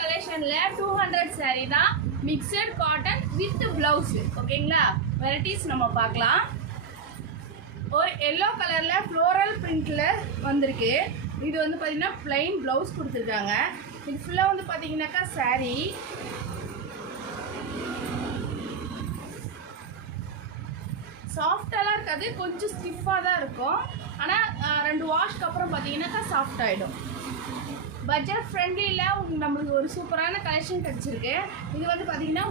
கலெக்ஷன்ல 200 saree தான் mixed cotton with blouse. ஓகேங்களா, varieties நம்ம பார்க்கலாம். ஒரு எல்லோ கலர்ல ஃப்ளோரல் பிரிண்ட்ல வந்திருக்கு. இது வந்து பார்த்தீங்கன்னா பிளைன் பிளவுஸ் கொடுத்துருக்காங்க. இது ஃபுல்லாக வந்து பார்த்தீங்கன்னாக்கா saree சாஃப்டாலாம் இருக்காது, கொஞ்சம் ஸ்டிஃபாக தான் இருக்கும். ஆனால் 2 வாஷ்க்கு அப்புறம் பார்த்தீங்கன்னாக்கா சாஃப்ட் ஆகிடும். பட்ஜெட் ஃப்ரெண்ட்லியில் நம்மளுக்கு ஒரு சூப்பரான கலெக்ஷன் கிடச்சிருக்கு. இது வந்து பார்த்தீங்கன்னா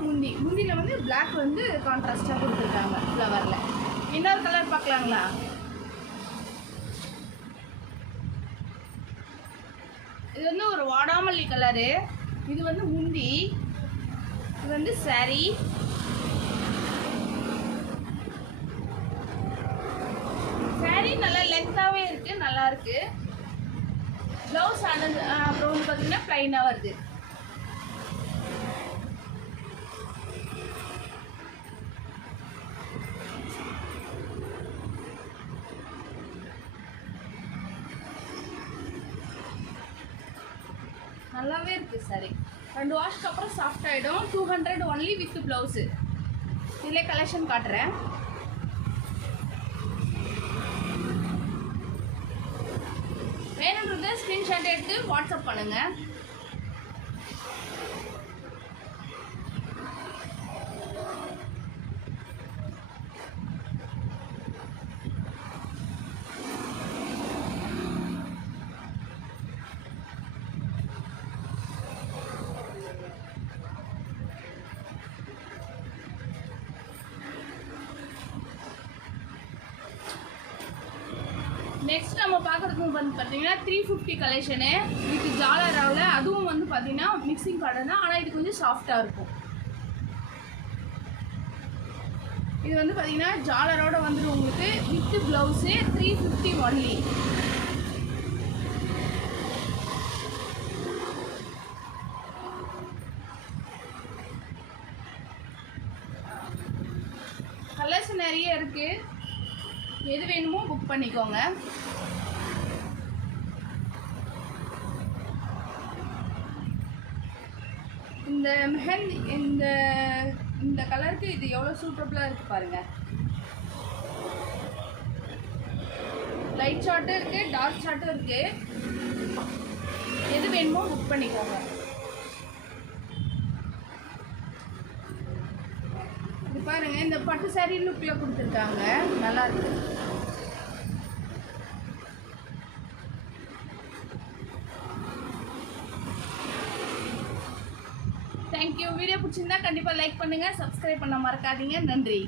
முந்தியில் வந்து பிளாக் வந்து கான்ட்ராஸ்டாக கொடுத்துருக்காங்க ஃப்ளவரில். இன்னொரு கலர் பார்க்கலாங்களா? இது வந்து ஒரு வாடாமல்லி கலரு. இது வந்து முந்தி, இது வந்து saree. saree நல்லா லென்த்தாகவே இருக்குது, நல்லா இருக்குது. ப்ளவுஸ் அப்புறம் வந்து பார்த்தீங்கன்னா ப்ளைனாக வருது. நல்லாவே இருக்குது saree. 2 வாஷ்க்கு அப்புறம் சாஃப்ட் ஆகிடும். 200 ஒன்லி வித் ப்ளவுஸு. இதிலே கலெக்ஷன் காட்டுறேன். வேணுன்றதை ஸ்க்ரீன்ஷாட் எடுத்து வாட்ஸ்அப் பண்ணுங்கள். நெக்ஸ்ட் நம்ம பார்க்குறது வந்து பார்த்தீங்கன்னா 350 கலெக்ஷனு. இதுக்கு ஜாலராவில் அதுவும் வந்து பார்த்தீங்கன்னா மிக்சிங் காட்டன் தான், ஆனால் இது கொஞ்சம் சாஃப்டாக இருக்கும். இது வந்து பார்த்தீங்கன்னா ஜாலரோட வந்துடும் உங்களுக்கு வித் ப்ளவுஸு. 350 ஒன்லி. கலர்ஸ் நிறைய இருக்குது, எது வேணுமோ புக் பண்ணிக்கோங்க. இந்த மெஹந்தி இந்த கலருக்கு இது எவ்வளோ சூட்டபுளாக இருக்குது பாருங்கள். லைட் ஷார்ட்டும் இருக்குது, டார்க் ஷார்ட்டும் இருக்குது. எது வேணுமோ புக் பண்ணிக்கோங்க. இது பாருங்கள், இந்த பட்டு saree லுக்கில் கொடுத்துருக்காங்க, நல்லா இருக்கு. தேங்க்யூ. வீடியோ பிடிச்சிருந்தா கண்டிப்பாக லைக் பண்ணுங்கள், சப்ஸ்கிரைப் பண்ண மறக்காதீங்க. நன்றி.